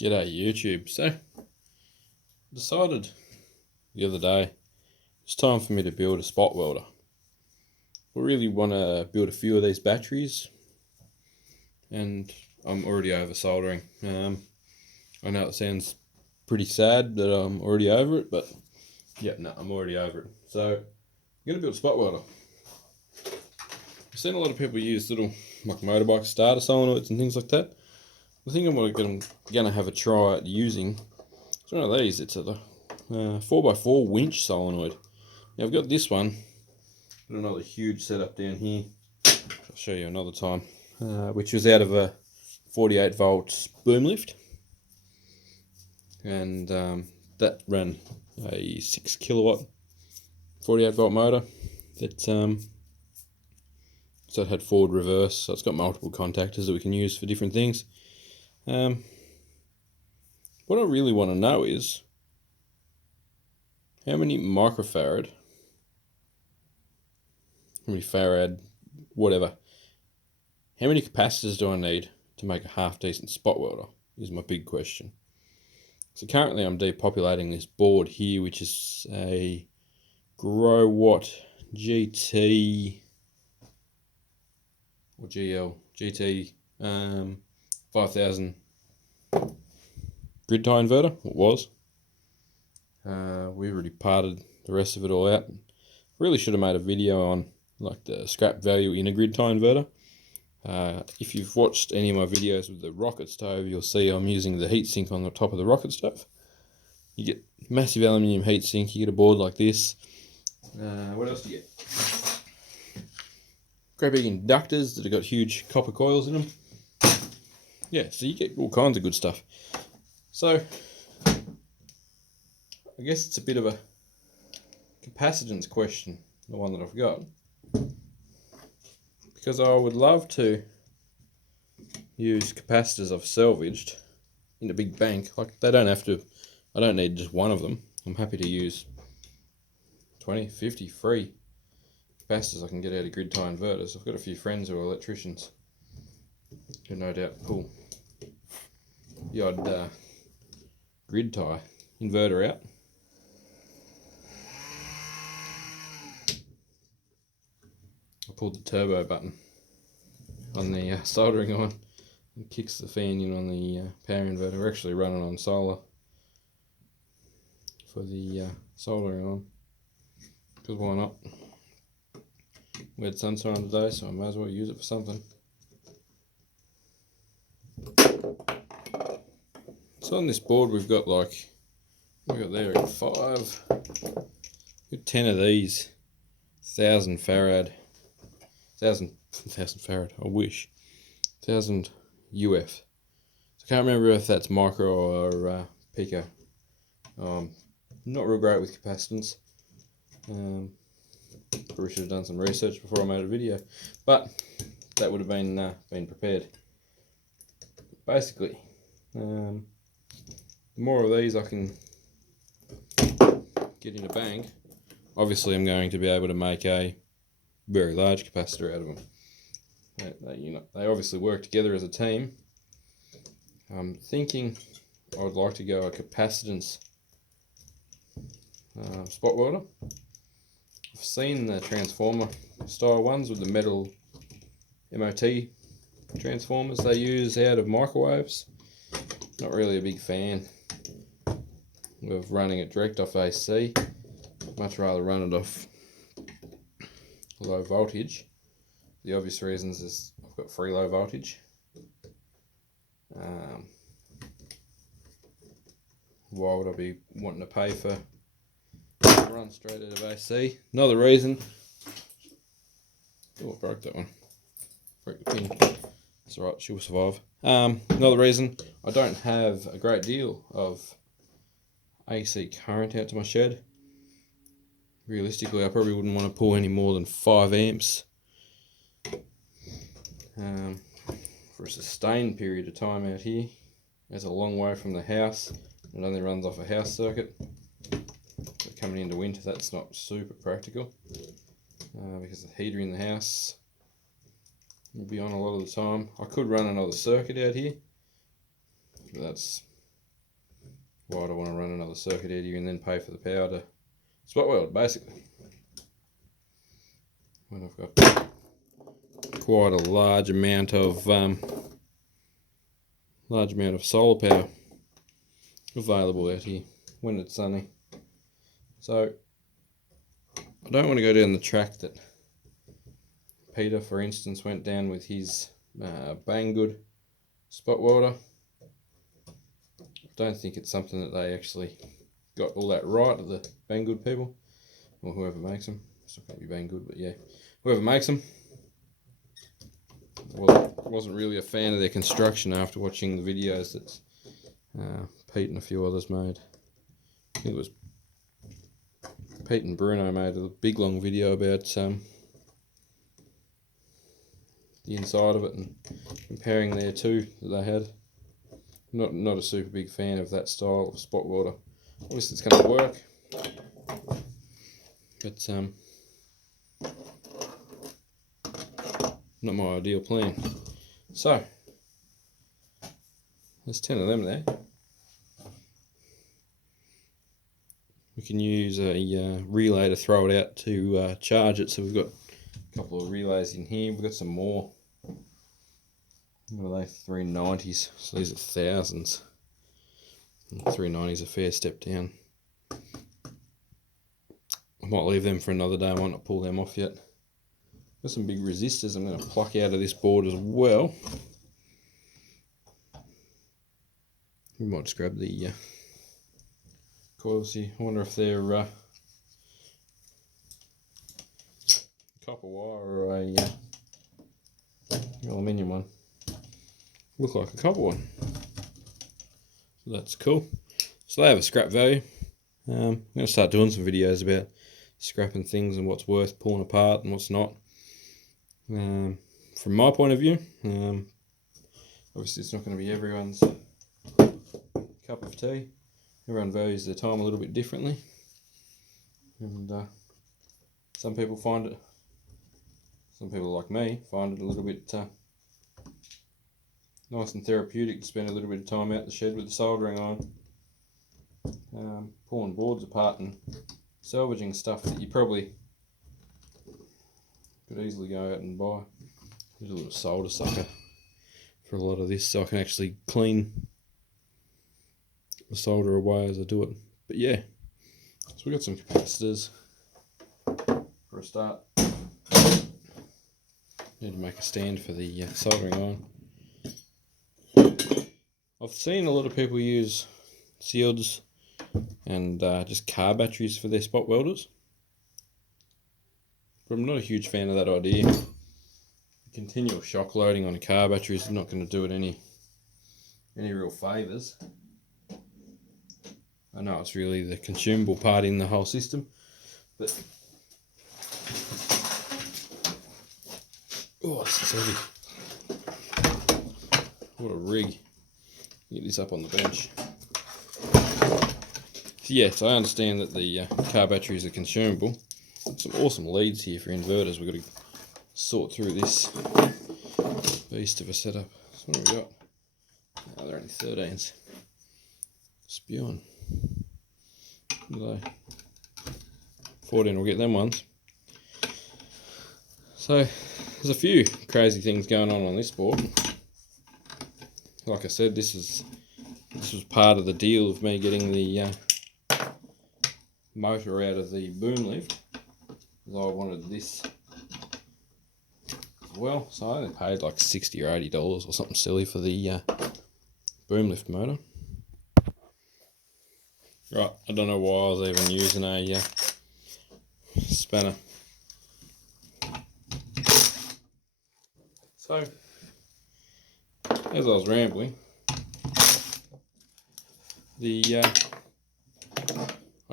G'day YouTube. So, decided the other day it's time for me to build a spot welder. I really want to build a few of these batteries, and I'm already over soldering. I know it sounds pretty sad that I'm already over it, but yeah, no, I'm already over it. So, I'm going to build a spot welder. I've seen a lot of people use little like motorbike starter solenoids and things like that. I think I'm going to have a try at using one of these. It's a 4x4 winch solenoid. Now I've got this one, got another huge setup down here. I'll show you another time, which was out of a 48 volt boom lift, and that ran a 6 kilowatt 48 volt motor. That so it had forward reverse, so it's got multiple contactors that we can use for different things. What I really want to know is how many microfarad, how many farad, whatever, how many capacitors do I need to make a half decent spot welder is my big question. So currently I'm depopulating this board here, which is a GroWatt GT or GT 5000 grid tie inverter. It was. We already parted the rest of it all out. Really should have made a video on like the scrap value in a grid tie inverter. If you've watched any of my videos with the rocket stove, you'll see I'm using the heatsink on the top of the rocket stove. You get massive aluminium heatsink, you get a board like this. What else do you get? Great big inductors that have got huge copper coils in them. Yeah, so you get all kinds of good stuff. So, I guess it's a bit of a capacitance question, the one that I've got. Because I would love to use capacitors I've salvaged in a big bank. Like, they don't have to, I don't need just one of them. I'm happy to use 20, 50 free capacitors I can get out of grid tie inverters. I've got a few friends who are electricians who no doubt pull the odd grid tie inverter out. I pulled the turbo button on the soldering iron and kicks the fan in on the power inverter. We're actually running on solar for the soldering iron, because why not? We had sunshine today, so I might as well use it for something. So on this board we've got like, what we got there, 10 of these 1000 farad, 1000 farad, I wish, 1000 UF. So I can't remember if that's micro or pico. Not real great with capacitance. Probably should have done some research before I made a video, but that would have been prepared. Basically, the more of these I can get in a bank, obviously I'm going to be able to make a very large capacitor out of them. They obviously work together as a team. I'm thinking I would like to go a capacitance spot welder. I've seen the transformer style ones with the metal MOT transformers they use out of microwaves. Not really a big fan of running it direct off AC. Much rather run it off low voltage. The obvious reasons is I've got free low voltage. Why would I be wanting to pay for run straight out of AC? Another reason. Oh, I broke that one. Broke the pin. It's alright, she'll survive. Another reason, I don't have a great deal of AC current out to my shed. Realistically, I probably wouldn't want to pull any more than 5 amps for a sustained period of time out here. It's a long way from the house. It only runs off a house circuit. So coming into winter, that's not super practical because the heater in the house will be on a lot of the time. I could run another circuit out here, but that's why would I want to run another circuit out here and then pay for the power to spot weld, basically, when I've got quite a large amount of solar power available out here when it's sunny. So I don't want to go down the track that Peter, for instance, went down with his Gird spot welder. I don't think it's something that they actually got all that right, of the Gird people, or whoever makes them. It's not going to be Gird, but yeah, whoever makes them. Well, I wasn't really a fan of their construction after watching the videos that Pete and a few others made. I think it was Pete and Bruno made a big long video about the inside of it and comparing their two that they had. Not a super big fan of that style of spot welder. Obviously it's going to work, but not my ideal plan. So there's 10 of them there. We can use a relay to throw it out to charge it. So we've got a couple of relays in here. We've got some more. What are they? 390s. So these are thousands. 390s a fair step down. I might leave them for another day. I might not pull them off yet. Got some big resistors I'm going to pluck out of this board as well. We might just grab the coils here. I wonder if they're copper wire or a aluminium one. Look like a copper one. So that's cool. So they have a scrap value. I'm going to start doing some videos about scrapping things and what's worth pulling apart and what's not. From my point of view, obviously it's not going to be everyone's cup of tea. Everyone values their time a little bit differently, and some people like me find it a little bit nice and therapeutic to spend a little bit of time out in the shed with the soldering on, pulling boards apart and salvaging stuff that you probably could easily go out and buy. There's a little solder sucker for a lot of this, so I can actually clean the solder away as I do it. But yeah, so we've got some capacitors for a start. Need to make a stand for the soldering iron. I've seen a lot of people use seals and just car batteries for their spot welders, but I'm not a huge fan of that idea. Continual shock loading on a car battery is not going to do it any real favours. I know it's really the consumable part in the whole system, but oh, this is heavy. What a rig. Get this up on the bench. So yes, I understand that the car batteries are consumable. Some awesome leads here for inverters. We've got to sort through this beast of a setup. So what have we got? Oh, they're only 13s. Spewing. What are they? 14, we'll get them ones. So there's a few crazy things going on this board. Like I said, this was part of the deal of me getting the motor out of the boom lift, because I wanted this as well. So I only paid like $60 or $80 or something silly for the boom lift motor. Right, I don't know why I was even using a spanner. So, as I was rambling, I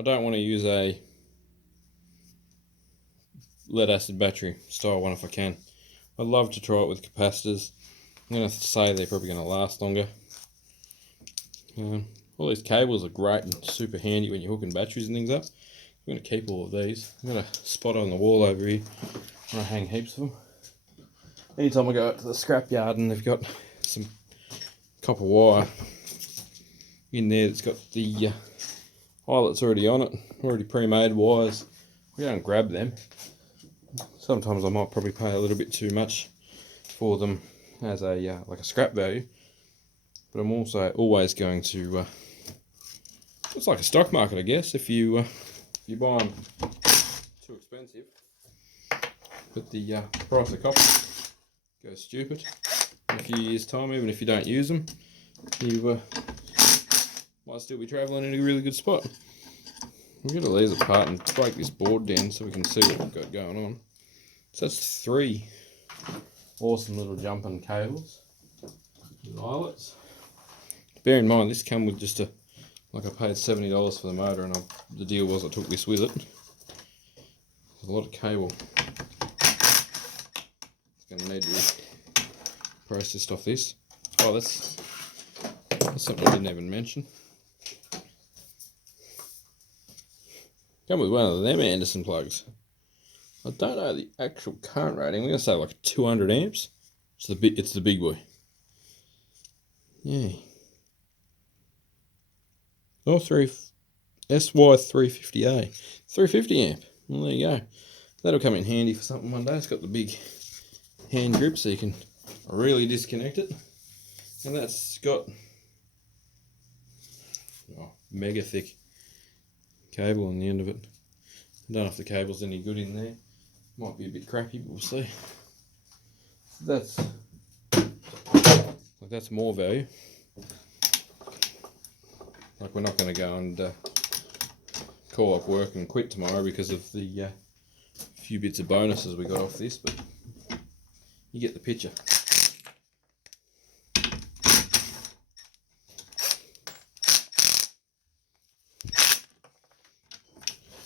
don't want to use a lead acid battery style one if I can. I'd love to try it with capacitors. I'm going to say they're probably going to last longer. All these cables are great and super handy when you're hooking batteries and things up. I'm going to keep all of these. I've got a spot on the wall over here where I hang heaps of them. Anytime I go out to the scrapyard and they've got some copper wire in there that's got the eyelets already on it, already pre-made wires. We don't grab them. Sometimes I might probably pay a little bit too much for them as a like a scrap value, but I'm also always going to. It's like a stock market, I guess. If you buy them too expensive, but the price of copper goes stupid in a few years' time. Even if you don't use them, you might still be travelling in a really good spot. I'm going to leave these apart and break this board down so we can see what we've got going on. So that's 3 awesome little jumping cables with eyelets. Bear in mind, this come with just a, like I paid $70 for the motor, and the deal was I took this with it. There's a lot of cable. It's going to need to be processed off this. Oh, that's something I didn't even mention. Come with one of them Anderson plugs. I don't know the actual current rating. We're going to say like 200 amps. It's the big boy. Yeah. Oh, SY350A. 350 amp. Well, there you go. That'll come in handy for something one day. It's got the big hand grip so you can really disconnect it. And that's got mega thick cable on the end of it. I don't know if the cable's any good in there. Might be a bit crappy, but we'll see. That's more value. Like, we're not going to go and call up work and quit tomorrow because of the few bits of bonuses we got off this, but you get the picture.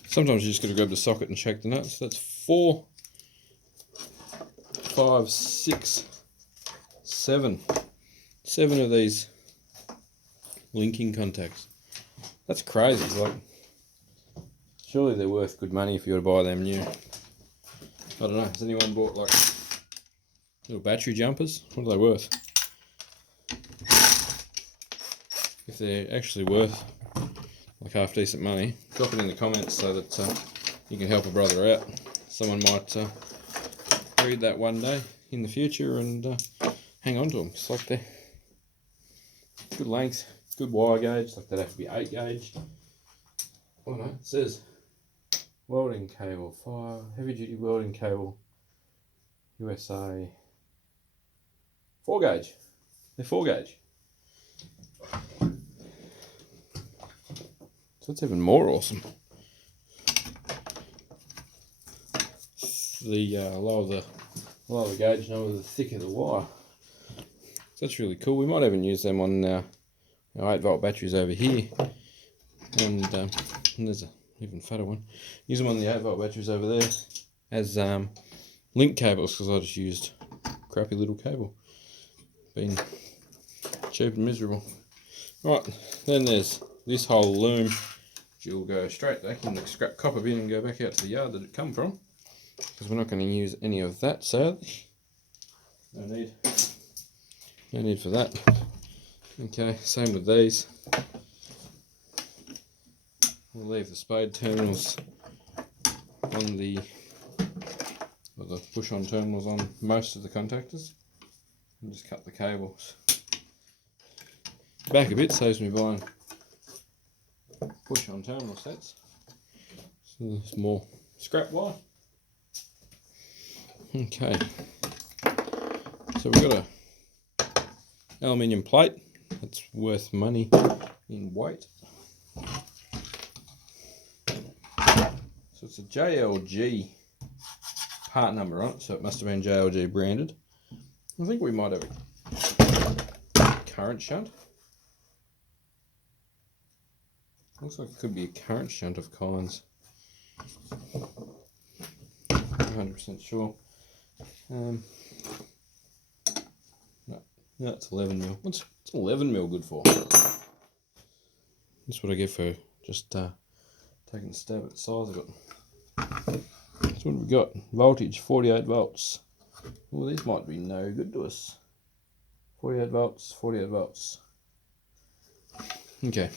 Sometimes you just got to grab the socket and shake the nuts. That's 4, 5, 6, 7 of these linking contacts. That's crazy. Like, surely they're worth good money if you were to buy them new. I don't know. Has anyone bought like little battery jumpers? What are they worth? If they're actually worth like half decent money, drop it in the comments so that you can help a brother out. Someone might read that one day in the future and hang on to them. It's like they're good length, good wire gauge. Like, they'd have to be 8 gauge. Oh no, it says welding cable, heavy duty welding cable, USA. 4 gauge. They're 4 gauge. So that's even more awesome. The lower the gauge number, the thicker the wire. So that's really cool. We might even use them on our 8-volt batteries over here. And there's an even fatter one. Use them on the 8-volt batteries over there as link cables, because I just used crappy little cable. Been cheap and miserable. Right, then there's this whole loom, which you'll go straight back in the scrap copper bin and go back out to the yard that it come from, because we're not going to use any of that, sadly. No need for that. Okay, same with these. We'll leave the spade terminals on the push-on terminals on most of the contactors, and just cut the cables back a bit. Saves me buying push-on terminal sets. So there's more scrap wire. Okay, so we've got a aluminium plate that's worth money in weight. So it's a JLG part number on it, so it must have been JLG branded. I think we might have a current shunt. Looks like it could be a current shunt of kinds. 100% sure. No, it's 11mm. What's 11mm good for? That's what I get for just taking a stab at the size of it. So what have we got? Voltage, 48 volts. Well, these might be no good to us. 48 volts, 48 volts. Okay.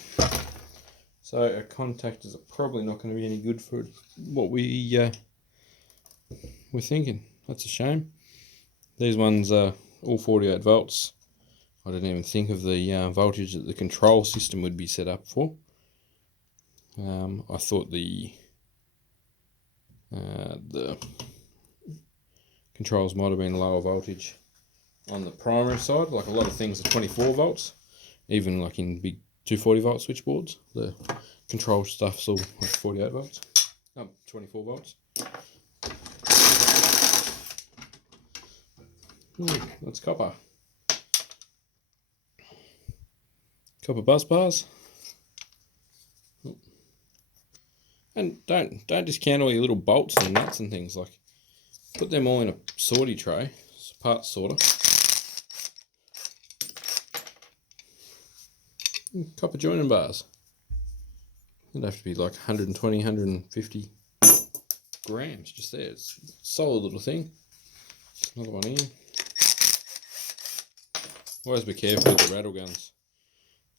So our contactors are probably not going to be any good for what we're thinking. That's a shame. These ones are all 48 volts. I didn't even think of the voltage that the control system would be set up for. I thought the controls might have been lower voltage on the primary side. Like a lot of things are 24 volts, even like in big 240 volt switchboards. The control stuff's all like 48 volts. 24 volts. That's copper. Copper bus bars. And don't discount all your little bolts and nuts and things. Like, put them all in a sortie tray, part sorter. Copper joining bars. It'd have to be like 120, 150 grams just there. It's a solid little thing. Another one in. Always be careful with the rattle guns.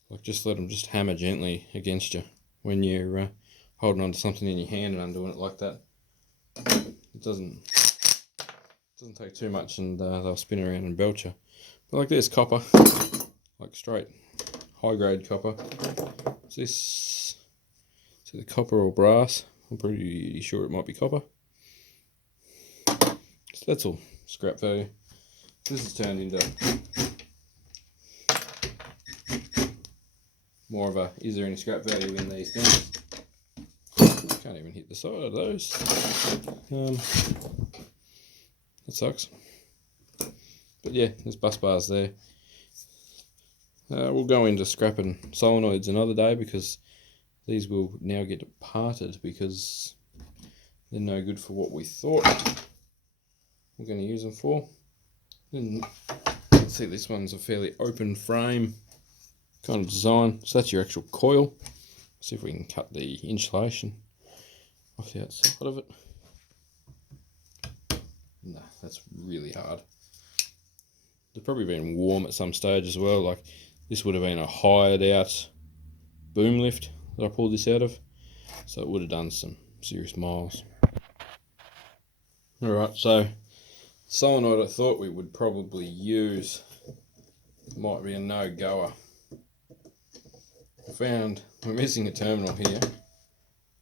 Like, just let them just hammer gently against you when you're holding on to something in your hand and undoing it like that. It doesn't take too much, and they'll spin around and belch you. But like this, copper, like straight high grade copper. Is this the copper or brass? I'm pretty sure it might be copper. So that's all scrap value. This has turned into more of a, is there any scrap value in these things? Can't even hit the side of those. That sucks. But yeah, there's bus bars there. We'll go into scrapping solenoids another day, because these will now get parted because they're no good for what we thought we're going to use them for. Then you can see this one's a fairly open frame kind of design. So that's your actual coil. See if we can cut the insulation off the outside of it. Nah, that's really hard. They've probably been warm at some stage as well. Like, this would have been a hired out boom lift that I pulled this out of, so it would have done some serious miles. Alright, so solenoid I thought we would probably use might be a no-goer. I found we're missing a terminal here.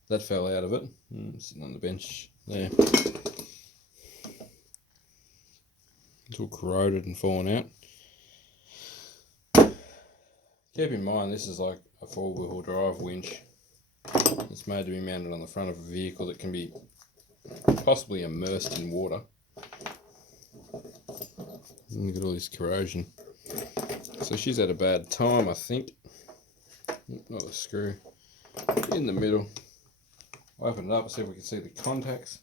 That fell out of it. Sitting on the bench there. It's all corroded and fallen out. Keep in mind, this is like a 4-wheel drive winch. It's made to be mounted on the front of a vehicle that can be possibly immersed in water. Look at all this corrosion. So she's had a bad time, I think. Not a screw. In the middle. I'll open it up and see if we can see the contacts.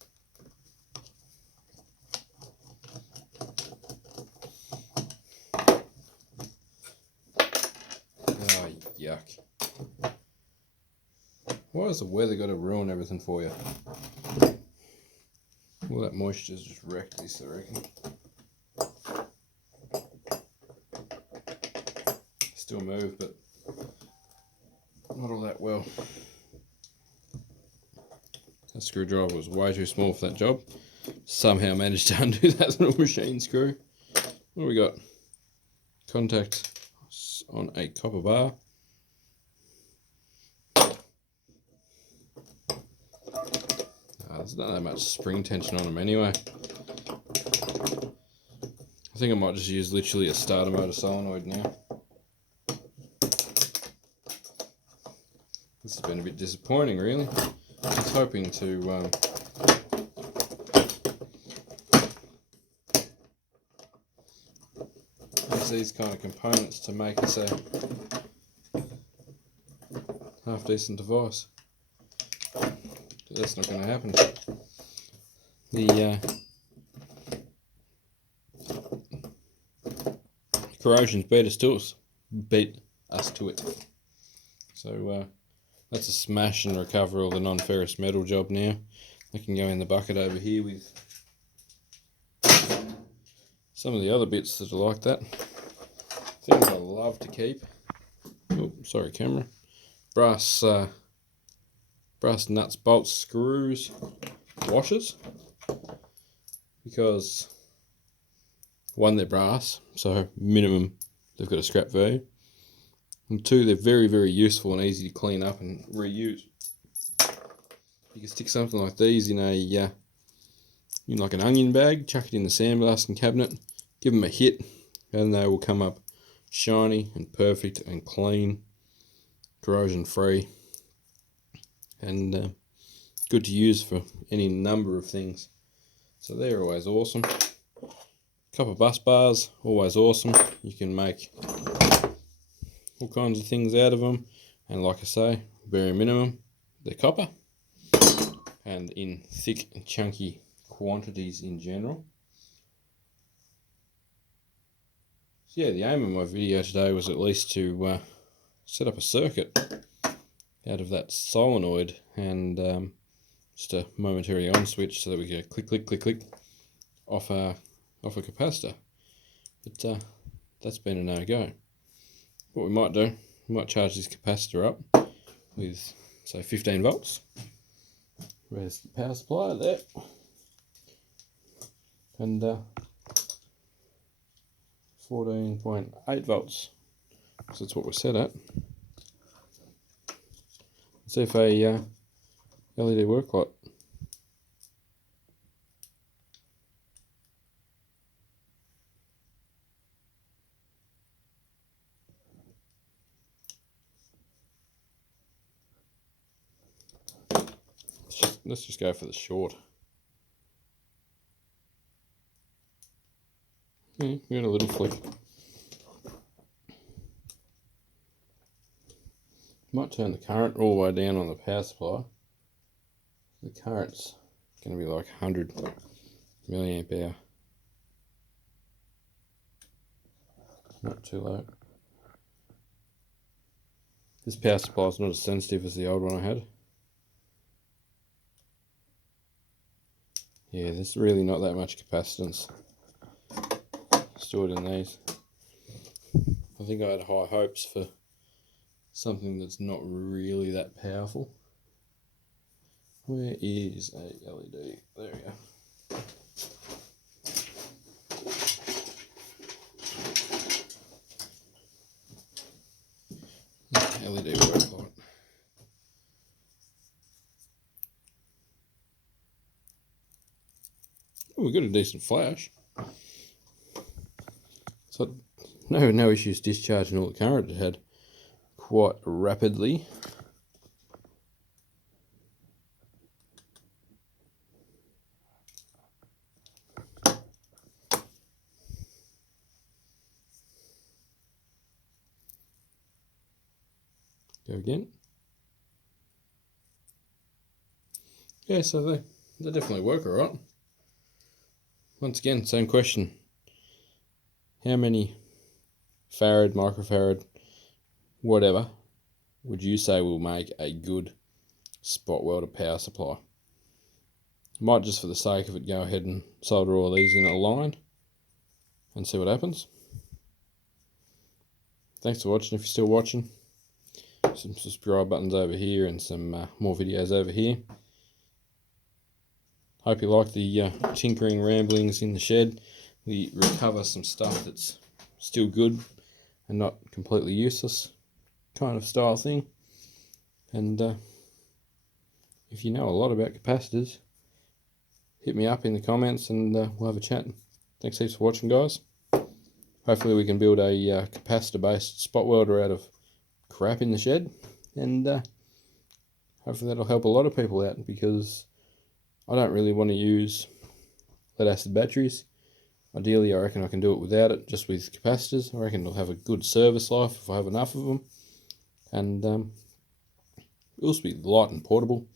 Oh, yuck. Why has the weather got to ruin everything for you? All that moisture's just wrecked this, I reckon. Still move, but not all that well. That screwdriver was way too small for that job. Somehow managed to undo that little machine screw. What do we got? Contact on a copper bar. There's not that much spring tension on them anyway. I think I might just use literally a starter motor solenoid now. This has been a bit disappointing, really. I was hoping to use these kind of components to make us a half decent device. But that's not going to happen. The corrosion's beat us to it. So that's a smash and recover all the non-ferrous metal job now. I can go in the bucket over here with some of the other bits that are like that. Things I love to keep. oh, sorry camera, brass nuts, bolts, screws, washers, because one, they're brass, so minimum they've got a scrap value, and two, they're very, very useful and easy to clean up and reuse. You can stick something like these in like an onion bag, chuck it in the sandblasting cabinet, give them a hit, and they will come up shiny and perfect and clean, corrosion free, and good to use for any number of things. So they're always awesome. Copper bus bars, always awesome. You can make all kinds of things out of them, and like I say, very minimum, they're copper, and in thick and chunky quantities in general. So yeah, the aim of my video today was at least to set up a circuit out of that solenoid, and just a momentary on switch so that we get a click, click, click, click off a capacitor. But that's been a no-go. What we might do, we might charge this capacitor up with, say, 15 volts. There's the power supply there, and 14.8 volts. So that's what we're set at. Let's see if a LED work light. Let's just go for the short. Yeah, we got a little flick. Might turn the current all the way down on the power supply. The current's going to be like 100 milliamp hour. Not too low. This power supply is not as sensitive as the old one I had. Yeah, there's really not that much capacitance stored in these. I think I had high hopes for something that's not really that powerful. Where is a LED? There we go. LED work light. Oh, we got a decent flash. So no issues discharging all the current it had quite rapidly. Go again. Yeah, so they definitely work alright. Once again, same question. How many farad, microfarad, whatever, would you say will make a good spot welder power supply? Might, just for the sake of it, go ahead and solder all these in a line and see what happens. Thanks for watching if you're still watching. Some subscribe buttons over here and some more videos over here. Hope you like the tinkering ramblings in the shed. We recover some stuff that's still good and not completely useless kind of style thing. And if you know a lot about capacitors, hit me up in the comments and we'll have a chat. Thanks heaps for watching, guys. Hopefully we can build a capacitor based spot welder out of crap in the shed, and hopefully that'll help a lot of people out, because I don't really want to use lead acid batteries. Ideally, I reckon I can do it without it, just with capacitors. I reckon it'll have a good service life if I have enough of them, and it'll also be light and portable.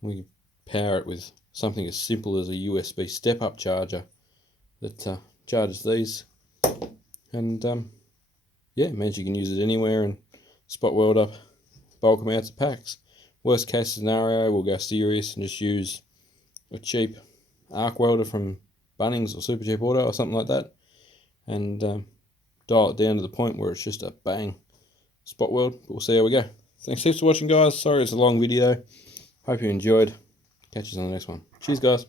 We can power it with something as simple as a USB step-up charger that charges these, and yeah, it means you can use it anywhere and spot weld up bulk amounts of packs. Worst case scenario, we'll go serious and just use a cheap arc welder from Bunnings or Super Cheap Auto or something like that, and dial it down to the point where it's just a bang spot weld, but we'll see how we go. Thanks heaps for watching, guys. Sorry it's a long video. Hope you enjoyed. Catch you on the next one. Cheers, guys.